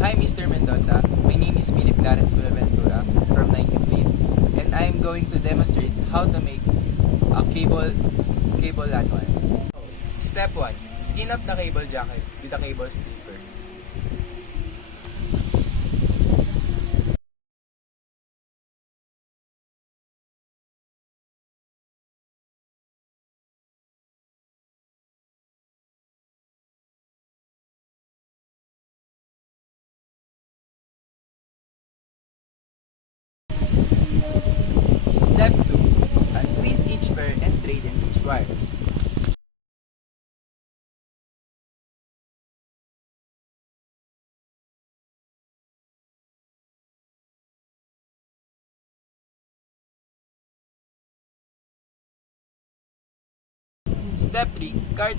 Hi Mr. Mendoza, my name is Philip Clarence Buenaventura from 19 Plate, and I am going to demonstrate how to make a cable LAN wire. Step 1. Skin up the cable jacket with the cable stripper. Step 2. Untwist each pair and straighten each wire. Step 3. Cut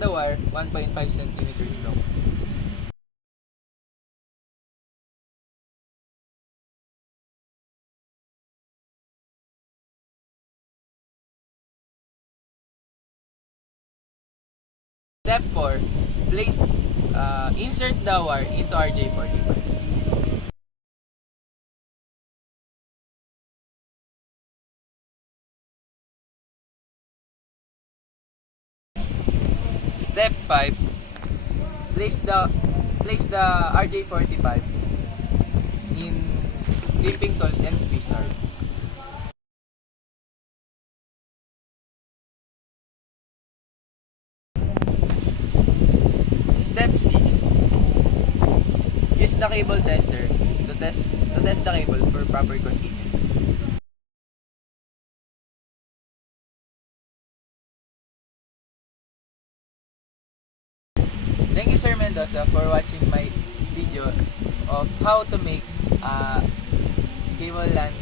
the wire 1.5 centimeters long. Step 4. Insert the wire into RJ45. Step 5. Place the RJ45 in clipping tools and squeeze hard. Step 6. Use the cable tester to test the cable for proper continuity. Thank you Sir Mendoza for watching my video of how to make a cable LAN